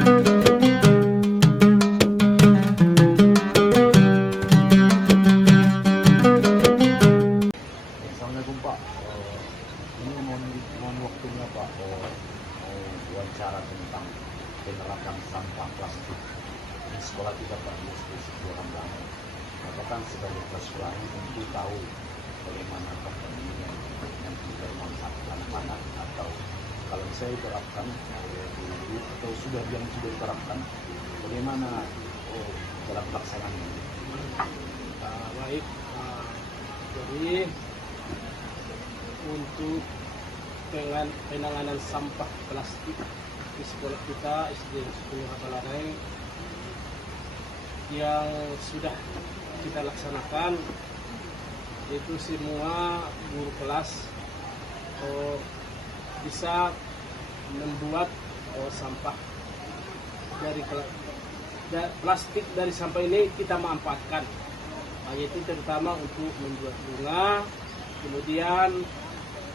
Assalamualaikum Pak. Ini mohon waktunya Pak. Mau wawancara tentang penerapan sampah plastik di sekolah kita Pak di SD Sekolah Damai. Katakan sebagai kelas sekolah tentu tahu bagaimana pertandingan yang bermanfaat anak-anak, atau kalau saya terapkan dulu atau sudah diterapkan, bagaimana dalam pelaksanaannya? Baik, jadi untuk penanganan sampah plastik di sekolah kita SD 10 Habalanai yang sudah kita laksanakan, itu semua guru kelas bisa membuat sampah dari plastik dari sampah ini kita manfaatkan, yaitu terutama untuk membuat bunga, kemudian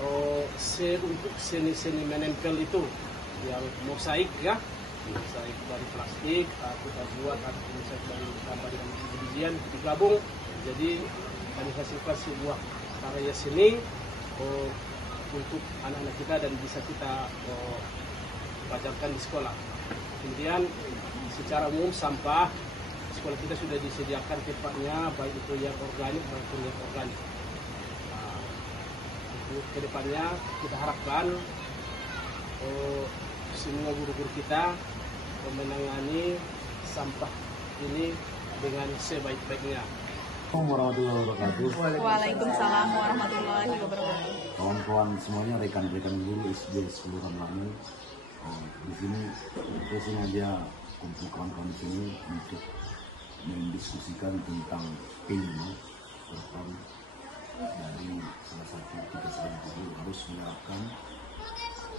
untuk seni-seni menempel itu yang mosaik ya, mosaik dari plastik kita buat, atau mosaik dari sampah dengan bijian digabung, jadi menghasilkan sebuah karya seni untuk anak-anak kita dan bisa kita pacarkan di sekolah. Kemudian secara umum sampah sekolah kita sudah disediakan tempatnya, baik itu yang organik maupun yang organik. Untuk kedepannya kita harapkan semua guru-guru kita menangani sampah ini dengan sebaik-baiknya. Waalaikumsalam warahmatullahi wabarakatuh. Kawan-kawan semuanya, rekan-rekan guru SD 10 Habalanai. Di sini kita sengaja kumpul kawan-kawan di sini untuk mendiskusikan tentang tema dari salah satu kita sebagai guru harus menerapkan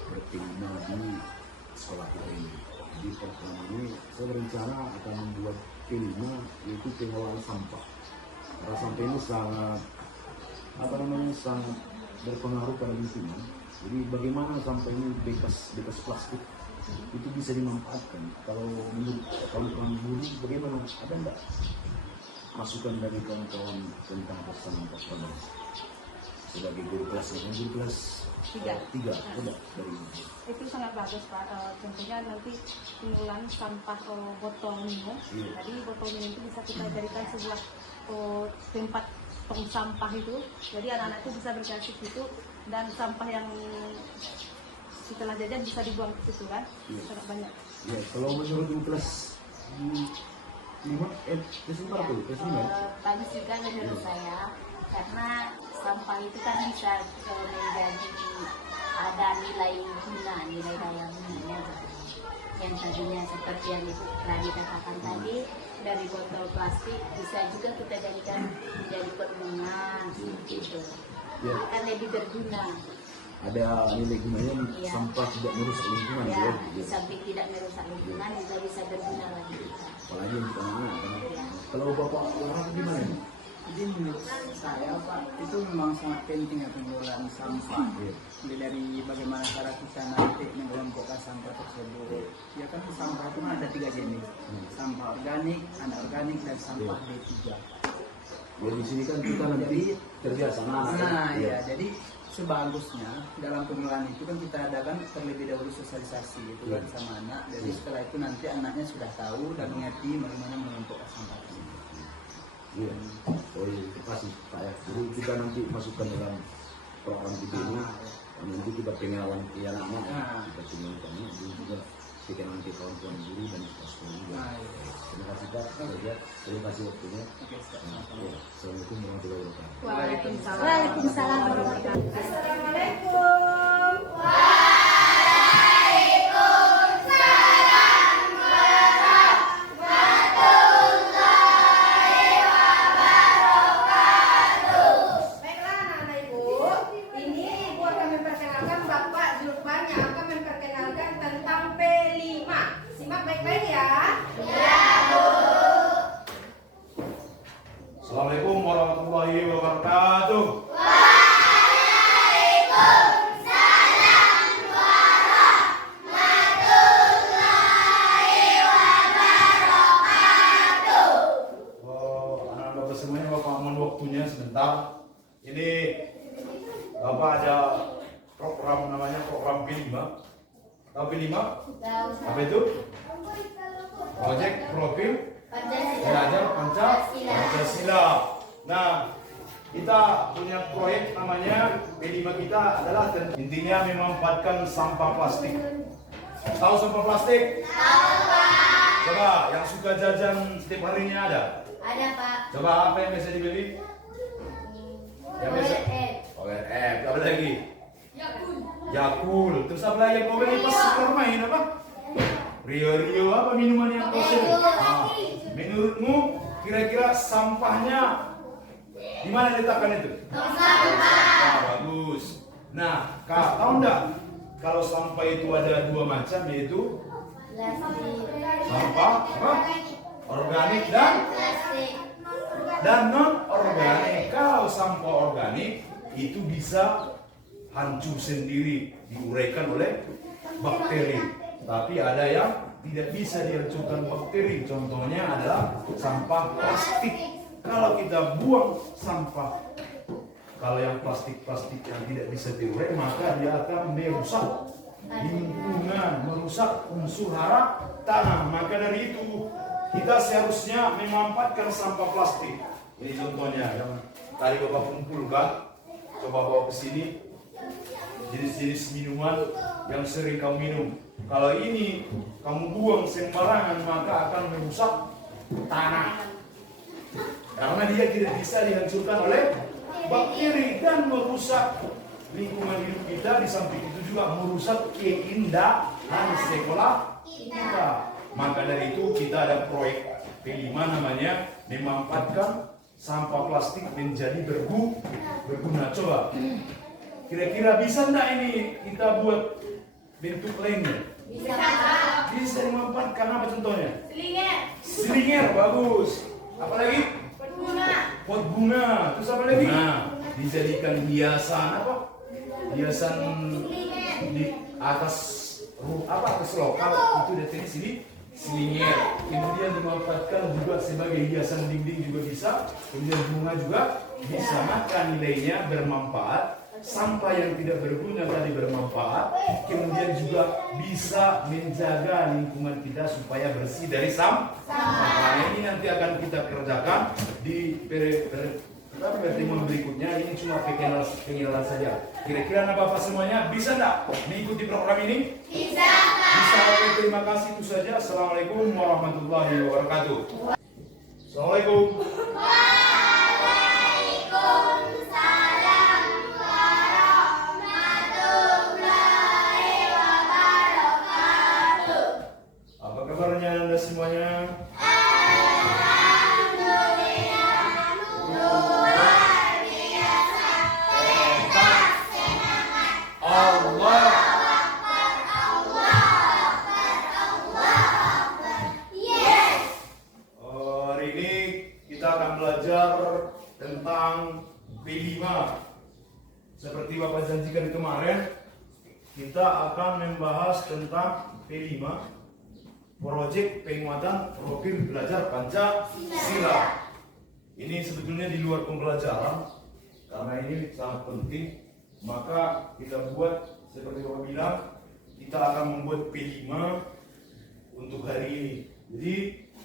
bertema di sekolah kita ini. Di pertemuan ini saya berencana akan membuat tema yaitu pengelolaan sampah. Karena sampah ini sangat sangat berpengaruh pada lingkungan. Jadi bagaimana sampah ini bebas plastik itu bisa dimanfaatkan. Kalau menurut kawan-kawan guru bagaimana? Ada enggak masukan dari kawan-kawan tentang sampah plastik? Sebagai guru kelas tiga ada dari Itu sangat bagus Pak. Contohnya nanti pengelolaan sampah botol minum. Jadi botol minum itu bisa kita jadikan sebuah tempat tong sampah itu. Jadi anak-anak itu bisa berkreasi itu, dan sampah yang setelah jajan bisa dibuang ke situ kan. Sangat banyak. Ya, kalau menurut guru kelas 5 bagus juga menurut saya, karena sampah itu kan bisa menjadi ada nilai guna, nilai daya gunanya, yang tadinya seperti yang itu telah dikatakan tadi, dari botol plastik bisa juga kita jadikan menjadi pot bunga gitu, kan lebih berguna. Ada nilai gunanya, sampah tidak merusak lingkungan ya, di samping tidak merusak lingkungan juga bisa berguna lagi kita. Apalagi untuk anak-anak. Kalau Bapak orang gimana? Jadi menurut saya Pak, itu memang sangat penting ya pengelolaan sampah. Mulai dari bagaimana cara kita nanti mengelompokkan sampah tersebut. Ya kan sampah itu ada 3 jenis, sampah organik, anorganik, dan sampah B3. Ya di sini kan kita nanti terbiasa. Jadi sebagusnya dalam pengelolaan itu kan kita adakan terlebih dahulu sosialisasi itu kan sama anak. Jadi setelah itu nanti anaknya sudah tahu dan mengerti bagaimana mengelompokkan sampah tersebut. Iya, terima kasih Pak ya. Jadi kita nanti masukkan dalam program kita ini, nanti kita pengenalan ke anak-anak, kita pengenalan dan juga kita nanti kawan-kawan guru dan sekolah juga. Terima kasih Pak, terima kasih waktunya. Assalamualaikum warahmatullahi wabarakatuh. Waalaikumsalam warahmatullahi wabarakatuh. Assalamualaikum. Assalamualaikum warahmatullahi wabarakatuh. Waalaikumsalam Ini Bapak ada program namanya program P5. Tahu P5? Apa itu? Project Profil Belajar Pancasila. Nah, kita punya proyek namanya P5 kita adalah intinya memanfaatkan sampah plastik. Tahu sampah plastik? Tahu, Pak. Coba yang suka jajan setiap harinya ada? Ada, Pak. Coba apa yang biasa dibeli? Yang biasa? ORF. Apa lagi? Yakul. Terus apa lagi yang kau beli pas keluar main apa? Rio apa minuman yang kau sering? Nah, menurutmu kira-kira sampahnya di mana letakkan itu? Sampah. Bagus. Nah, kau tahu enggak kalau sampah itu ada dua macam, yaitu sampah apa? Organik dan non organik. Kalau sampah organik itu bisa hancur sendiri, diuraikan oleh bakteri. Tapi ada yang tidak bisa dihancurkan bakteri. Contohnya adalah sampah plastik. Kalau kita buang sampah, kalau yang plastik-plastik yang tidak bisa diurai, maka dia akan merusak lingkungan, merusak unsur hara tanah. Maka dari itu kita seharusnya memanfaatkan sampah plastik. Ini contohnya yang tadi Bapak kumpulkan. Coba bawa ke sini jenis-jenis minuman yang sering kamu minum. Kalau ini kamu buang sembarangan, maka akan merusak tanah. Karena dia tidak bisa dihancurkan oleh bakteri dan merusak lingkungan hidup kita. Di samping itu juga merusak keindahan sekolah kita. Maka dari itu kita ada proyek P5 namanya memanfaatkan sampah plastik menjadi berguna. Coba kira-kira bisa enggak ini kita buat bentuk lainnya? Bisa dimanfaatkan. Apa contohnya? Silinger, bagus. Apa lagi? Pot bunga. Terus apa lagi? Nah, dijadikan hiasan apa? Hiasan di atas atas lokal itu dari sini silinger. Kemudian dimanfaatkan juga sebagai hiasan dinding juga bisa. Kemudian bunga juga bisa. Maka nilainya bermanfaat. Sampah yang tidak berguna tadi bermanfaat. Kemudian juga bisa menjaga lingkungan kita supaya bersih dari sampah. Nah, ini nanti akan kita kerjakan di pertemuan berikutnya. Ini cuma pengenalan saja. Kira-kira Bapak semuanya bisa enggak mengikuti program ini? Bisa, Pak. Bisa. Oke, terima kasih. Itu saja. Assalamualaikum warahmatullahi wabarakatuh. Assalamualaikum. Apa kabarnya Anda semuanya? Hari ini kita akan belajar tentang P5. Seperti Bapak janjikan kemarin, kita akan membahas tentang P5, Proyek Penguatan Profil Belajar Pancasila. Ini sebetulnya di luar pembelajaran, karena ini sangat penting. Maka kita buat seperti Bapak bilang, kita akan membuat P5 untuk hari ini. Jadi,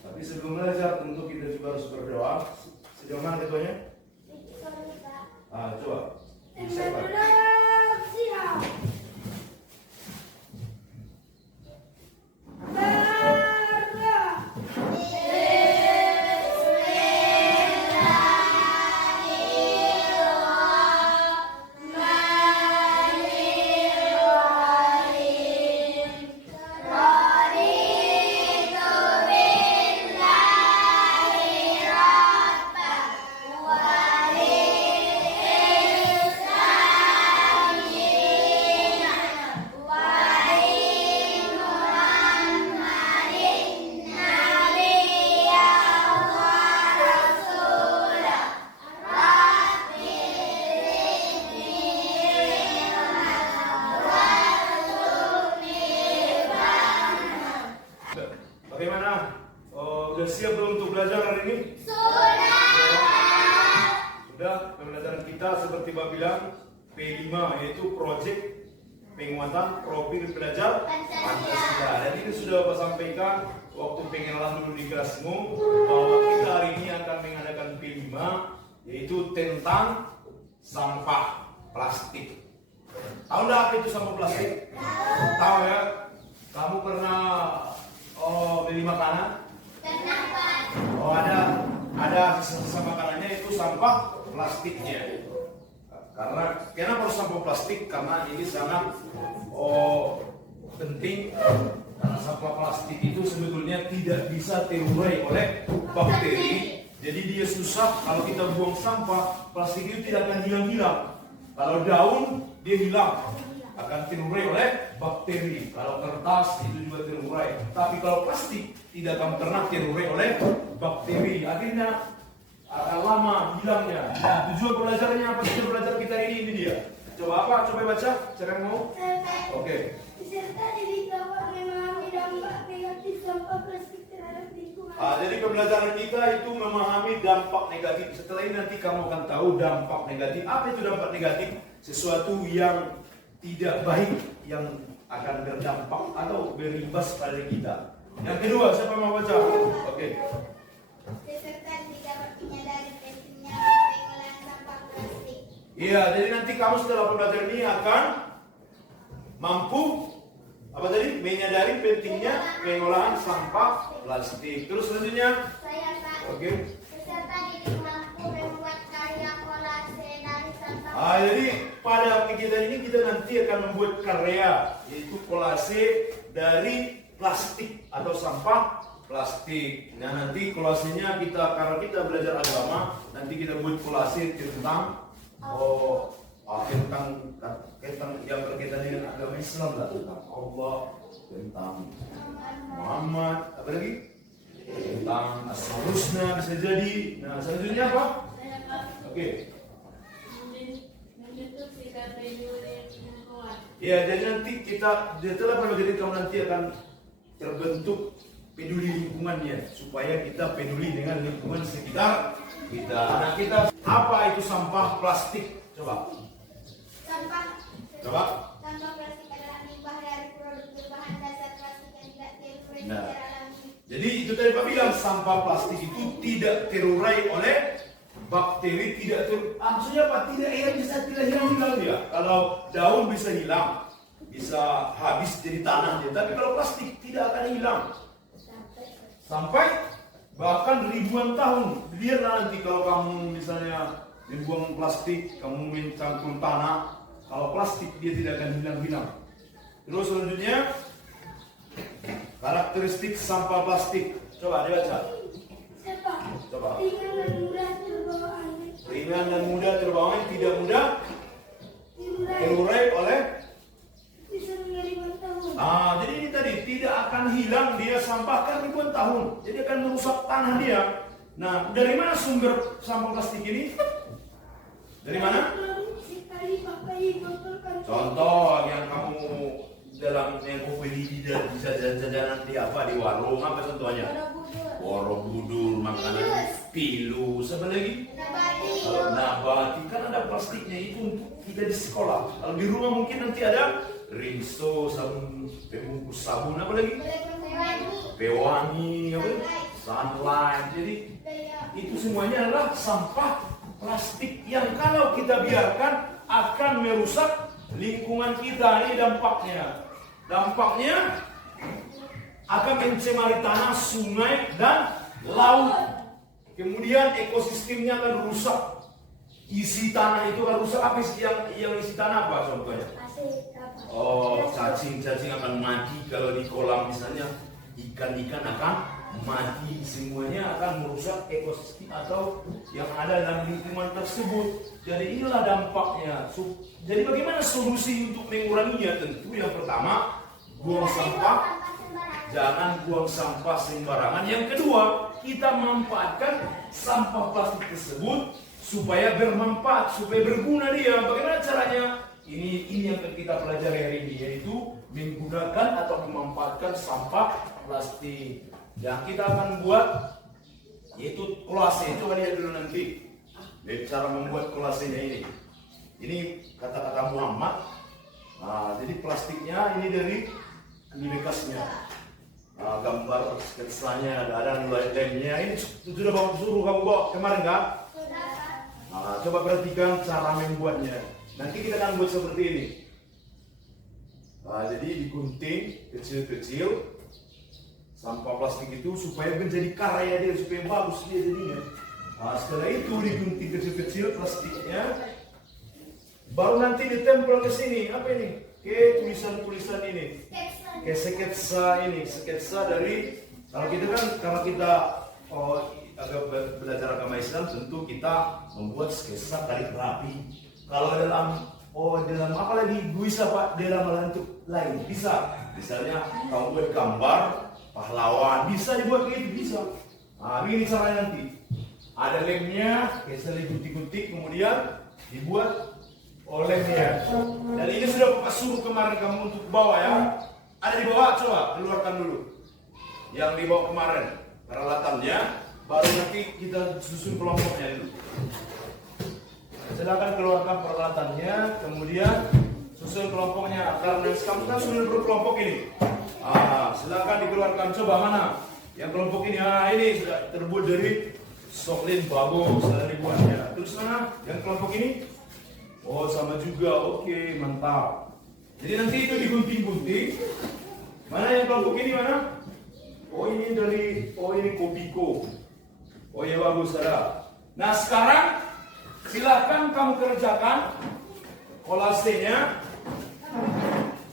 tapi sebelum belajar tentu kita juga harus berdoa. Sejauh mana ketuanya? Coba. Bisa, Pak. Bagaimana? Sudah siap belum untuk belajar hari ini? Sudah. sudah pembelajaran kita seperti Pak bilang P5 yaitu Project Penguatan Profil Pelajar Pancasila. Dan ini sudah Bapak sampaikan waktu pengenalan dulu di kelasmu bahwa kita hari ini akan mengadakan P5 yaitu tentang sampah plastik. Tahu nggak apa itu sampah plastik? Tahu ya? Kamu pernah beli makanan? Oh ada sisa makanannya itu sampah plastiknya. Kenapa harus sampah plastik? Karena ini sangat penting. Karena sampah plastik itu sebetulnya tidak bisa terurai oleh bakteri. Jadi dia susah. Kalau kita buang sampah, plastik itu tidak akan hilang-hilang. Kalau daun dia hilang, akan terurai oleh bakteri. Kalau kertas itu juga terurai. Tapi kalau plastik tidak akan pernah terurai oleh bakteri. Akhirnya akan lama hilangnya. Nah, tujuan belajarnya apa sih? Belajar kita ini dia. Coba apa? Coba baca. Siapa yang mau? Oke. Peserta diberitahu memahami dampak negatif sampah plastik terhadap lingkungan. Jadi pembelajaran kita itu memahami dampak negatif. Setelah ini nanti kamu akan tahu dampak negatif. Apa itu dampak negatif? Sesuatu yang tidak baik yang akan berdampak atau berimbas pada kita. Yang kedua, siapa mau baca? Oke. Peserta dapat menyadari pentingnya pengolahan sampah plastik. Iya, jadi nanti kamu setelah pembelajaran ini akan mampu apa tadi? Menyadari pentingnya pengolahan sampah plastik. Terus selanjutnya, Saya Pak. oke. Peserta didik mampu membuat karya kolase dari sampah. Jadi pada kegiatan ini kita nanti akan membuat karya yaitu kolase dari plastik atau sampah plastik. Nah nanti kolasenya karena kita belajar agama, nanti kita buat kolase tentang tentang yang berkaitan dengan agama Islam lah, tentang Allah, tentang Muhammad, apa lagi? Tentang As-Husna bisa jadi. Nah selanjutnya apa? Oke. Ya, jadi nanti kita setelah pembelajaran kamu nanti akan terbentuk peduli lingkungannya supaya kita peduli dengan lingkungan sekitar kita. Nah, kita apa itu sampah plastik? Coba. Sampah plastik adalah limbah dari produk berbahan dasar plastik yang tidak terurai Nah. secara alami. Jadi itu tadi Pak bilang sampah plastik itu tidak terurai oleh bakteri, maksudnya apa? Tidak tidak hilang dia. Kalau daun bisa hilang, bisa habis jadi tanah dia. Tapi kalau plastik tidak akan hilang sampai bahkan ribuan tahun. Biarlah nanti kalau kamu misalnya dibuang plastik, kamu mencangkul tanah, kalau plastik dia tidak akan hilang-hilang. Terus selanjutnya karakteristik sampah plastik. Coba dibaca. Coba. Ringan dan mudah terbawa angin, tidak mudah terurai oleh. Jadi ini tadi tidak akan hilang dia sampahkan ribuan tahun, jadi akan merusak tanah dia. Nah, dari mana sumber sampah plastik ini? Dari mana? Contoh yang kamu dalam yang kau beli di jajanan di apa di warung apa contohnya? Borobudur, makanan pilu, apa lagi? Kalau nabati kan ada plastiknya itu untuk kita di sekolah. Kalau di rumah mungkin nanti ada rinso, sabun pembungkus sabun, apa lagi? Pewangi, apa lagi? Sunlight. Jadi itu semuanya adalah sampah plastik yang kalau kita biarkan akan merusak lingkungan kita. Ini dampaknya. Dampaknya akan mencemari tanah, sungai, dan laut. Kemudian ekosistemnya akan rusak. Isi tanah itu akan rusak. Apa yang isi tanah apa contohnya? Cacing akan mati kalau di kolam misalnya. Ikan-ikan akan mati. Semuanya akan merusak ekosistem atau yang ada dalam lingkungan tersebut. Jadi inilah dampaknya. Jadi bagaimana solusi untuk menguranginya? Tentu yang pertama, buang sampah. Jangan buang sampah sembarangan. Yang kedua, kita manfaatkan sampah plastik tersebut supaya bermanfaat, supaya berguna dia. Bagaimana caranya? Ini yang kita pelajari hari ini, yaitu menggunakan atau memanfaatkan sampah plastik. Yang kita akan buat yaitu kolase. Coba lihat dulu nanti. dari cara membuat kolasenya ini. Ini kata-kata Muhammad. Nah, jadi plastiknya ini dari bekasnya. Nah, gambar sketsanya ada lemnya. Ini sudah suruh kamu bawa kemarin kan? Nah, coba perhatikan cara membuatnya. Nanti kita akan buat seperti ini. Nah, jadi digunting kecil-kecil sampah plastik itu supaya menjadi karya dia, supaya bagus dia jadinya. Nah, setelah itu digunting kecil-kecil plastiknya, baru nanti ditempel ke sini. Apa ini? Ke tulisan-tulisan ini. Ke sketsa ini, sketsa dari kalau kita kan karena kita agak belajar agama Islam, tentu kita membuat sketsa dari rapi. Kalau dalam apa lagi bisa Pak, dalam bentuk lain bisa. Misalnya kamu buat gambar pahlawan, bisa dibuat gitu, bisa. Nah, ini caranya nanti. Ada lemnya, biasa digunting-gunting, kemudian dibuat lemnya. Dan ini sudah Pak suruh kemarin kamu untuk bawa ya. Ada di bawah, coba keluarkan dulu. Yang dibawa kemarin peralatannya, baru nanti kita susun kelompoknya dulu. Silakan keluarkan peralatannya, kemudian susun kelompoknya. Karena kamu kan sudah berkelompok ini. Silakan dikeluarkan. Coba mana? Yang kelompok ini, ini sudah terbuat dari soklin bagus, sudah dibuatnya. Terus mana? Yang kelompok ini? Oh, sama juga. Oke, mantap. Jadi nanti itu digunting-gunting. Mana yang kelompok ini mana? Oh, ini ini Kopiko. Oh ya, bagus, ada. Nah, sekarang silahkan kamu kerjakan kolasenya.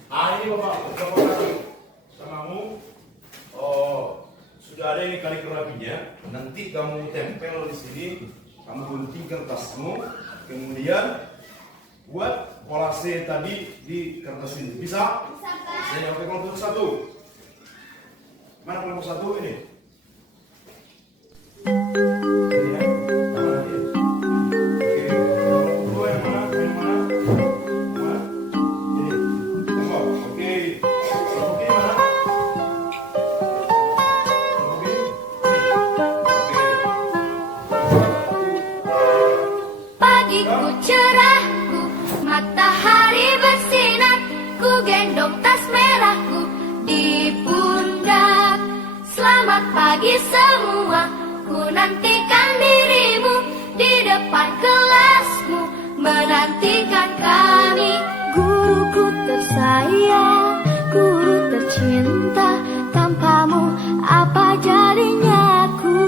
Ini Bapak samamu. Oh, sudah ada ini kali kerapinya. Nanti kamu tempel di sini, kamu gunting kertasmu, kemudian buat kolase tadi di kertas ini. Bisa? Saya pakai kelompok satu. Mana kelompok satu ini? Ini ya. Mana ini? Oke. Kelompok dua yang mana? Yang mana? Mana? Ini. Kelompok. Oke. Kelompok ini mana? Kelompok ini. Oke. Pagiku cerahku, matahari bersinar, ku gendong tas merahku di pundak. Selamat pagi semua, ku nantikan dirimu di depan kelasmu, menantikan kami. Guruku tersayang, guru tercinta, tanpamu apa jadinya aku?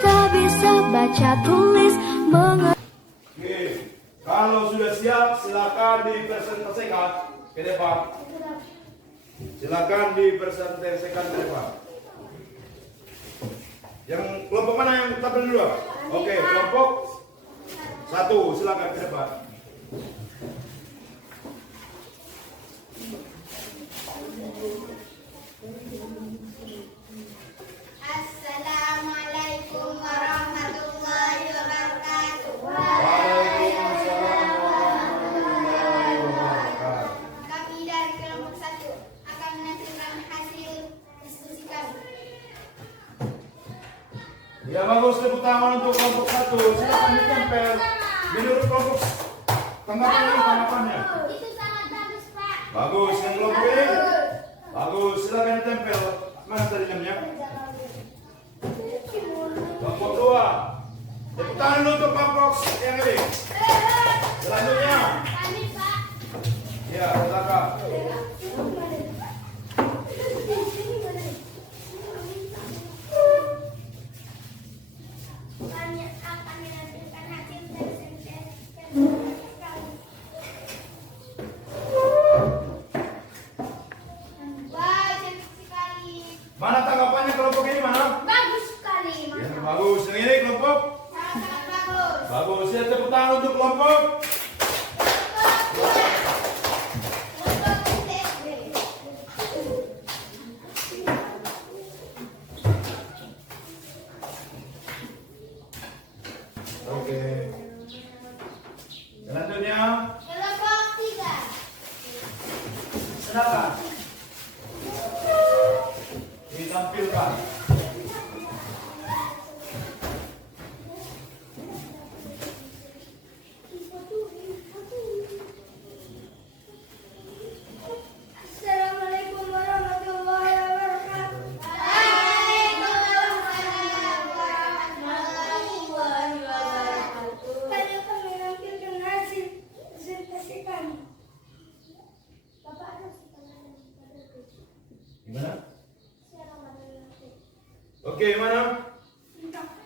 Tak bisa baca tulis, Oke, kalau sudah siap, silakan dipresentasikan ke depan. Silakan dipresentasikan ke depan. Yang kelompok mana yang tampil dulu? Oke, kelompok satu, silakan ke depan. Assalamualaikum warahmatullahi wabarakatuh. Waalaikumsalam warahmatullahi wabarakatuh. Kami dari kelompok 1 akan menentukan hasil diskusi kami. Ya, bagus, tepuk tangan untuk kelompok satu. Silakan ditempel. Menurut kelompok tanggapannya. Itu sangat bagus, Pak. Bagus, yang kelompok ini. Bagus, silakan ditempel. Mana tadi namanya? Kelompok 2. Tepuk tangan dulu untuk kelompok yang ini. Selanjutnya. Kami, Pak. Ya, silakan. Kami akan menentukan hasil presentasi kami. Wah, cantik sekali. Mana tanggapannya kelompok ini mana? Bagus sekali, Ya, bagus. Yang ini kelompok. sangat bagus. Bagus. Ya, tepuk tangan untuk kelompok. Oke. Selanjutnya, Kelompok 3. silakan ditampilkan. Oke, mana?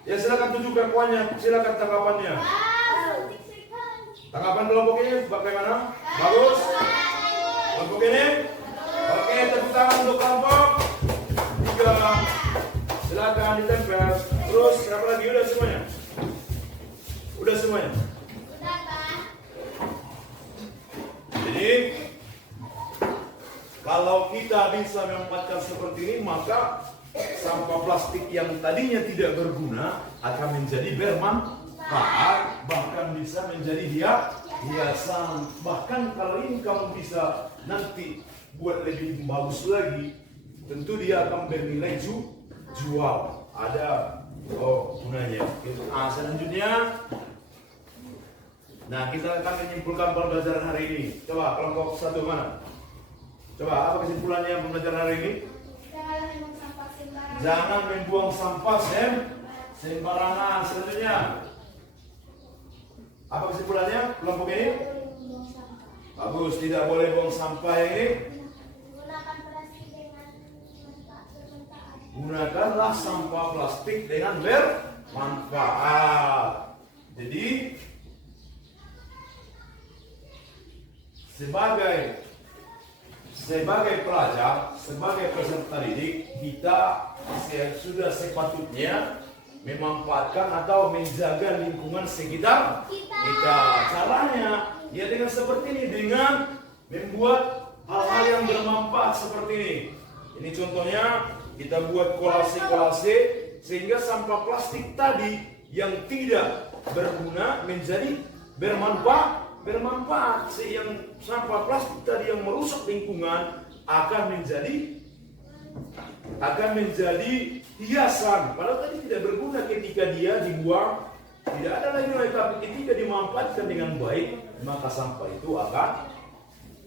Ya silakan tunjukkan kuahnya, silakan tanggapannya. Tanggapan kelompok ini bagaimana? Bagus? Kelompok ini? Oke, tepuk tangan untuk kelompok 3. Silakan ditempel. Terus siapa lagi? Udah semuanya? Udah semuanya? Jadi kalau kita bisa memanfaatkan seperti ini, maka sampah plastik yang tadinya tidak berguna akan menjadi bermanfaat, bahkan bisa menjadi hiasan. Bahkan kalau ini kamu bisa nanti buat lebih bagus lagi, tentu dia akan bernilai jual. Ada gunanya. Selanjutnya, nah kita akan menyimpulkan pembelajaran hari ini. Coba kelompok 1 mana? Coba apa kesimpulannya pembelajaran hari ini? Jangan membuang sampah sembarangan. Selanjutnya, apa kesimpulannya kelompok ini? Bagus, tidak boleh buang sampah ini. Gunakanlah sampah plastik dengan bermanfaat. Jadi sebagai pelajar, sebagai peserta didik, kita sudah sepatutnya memanfaatkan atau menjaga lingkungan sekitar kita. Caranya ya dengan seperti ini, dengan membuat hal-hal yang bermanfaat seperti ini. Ini contohnya, kita buat kolase-kolase sehingga sampah plastik tadi yang tidak berguna menjadi bermanfaat. Yang sampah plastik tadi yang merusak lingkungan akan menjadi hiasan. Padahal tadi tidak berguna ketika dia dibuang, tidak ada lagi nilai, tapi ketika dimanfaatkan dengan baik, maka sampah itu akan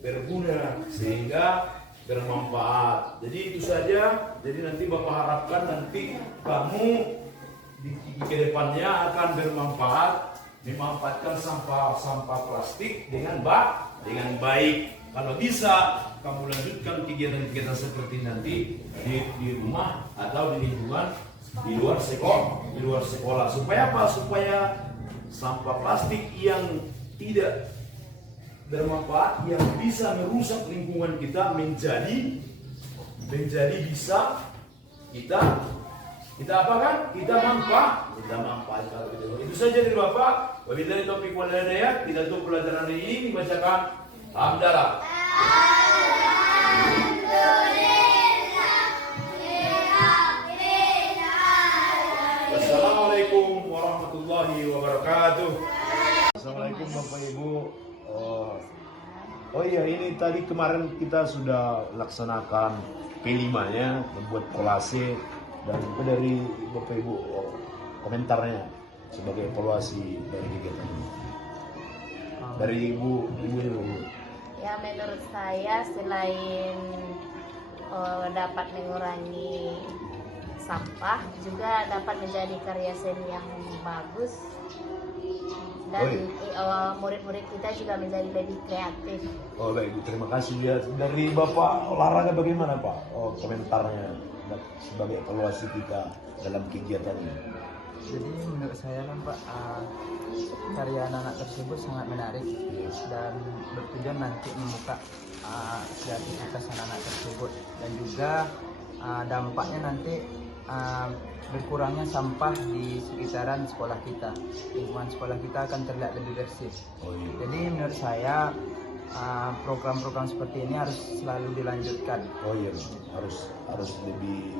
berguna sehingga bermanfaat. Jadi itu saja. Jadi nanti Bapak harapkan nanti kamu di kedepannya akan bermanfaat, memanfaatkan sampah plastik dengan baik. Kalau bisa kamu lanjutkan kegiatan-kegiatan seperti nanti di rumah atau di lingkungan di luar sekolah. Supaya apa? Supaya sampah plastik yang tidak bermanfaat, yang bisa merusak lingkungan kita menjadi bisa kita apakan? Kita manfaatkan. Itu saja dari Bapak. Wabillahi taufiq wal hidayah. Kita tutup pelajaran ini dibacakan hamdalah. Assalamualaikum warahmatullahi wabarakatuh. Assalamualaikum Bapak Ibu. Oh iya, ini tadi kemarin kita sudah laksanakan P5-nya, membuat kolase, dan itu dari Bapak Ibu komentarnya sebagai evaluasi dari kegiatan ini. Dari Ibu dulu. Ya, menurut saya selain dapat mengurangi sampah, juga dapat menjadi karya seni yang bagus. Dan murid-murid kita juga menjadi lebih kreatif. Oh baik, terima kasih ya. Dari Bapak olahraga bagaimana Pak? Komentarnya sebagai evaluasi kita dalam kegiatan ini. Jadi menurut saya kan Pak, karya anak-anak tersebut sangat menarik dan bertujuan nanti membuka kreativitas anak-anak tersebut, dan juga dampaknya nanti berkurangnya sampah di sekitaran sekolah kita. Lingkungan sekolah kita akan terlihat lebih bersih. Jadi menurut saya program-program seperti ini harus selalu dilanjutkan. Harus lebih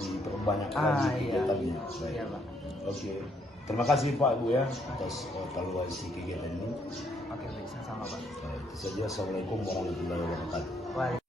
diperbanyak lagi kegiatannya. Iya, Pak. Oke. Terima kasih Pak Bu ya atas evaluasi kegiatan ini. Oke, sama Pak. Itu saja. Assalamualaikum warahmatullahi wabarakatuh.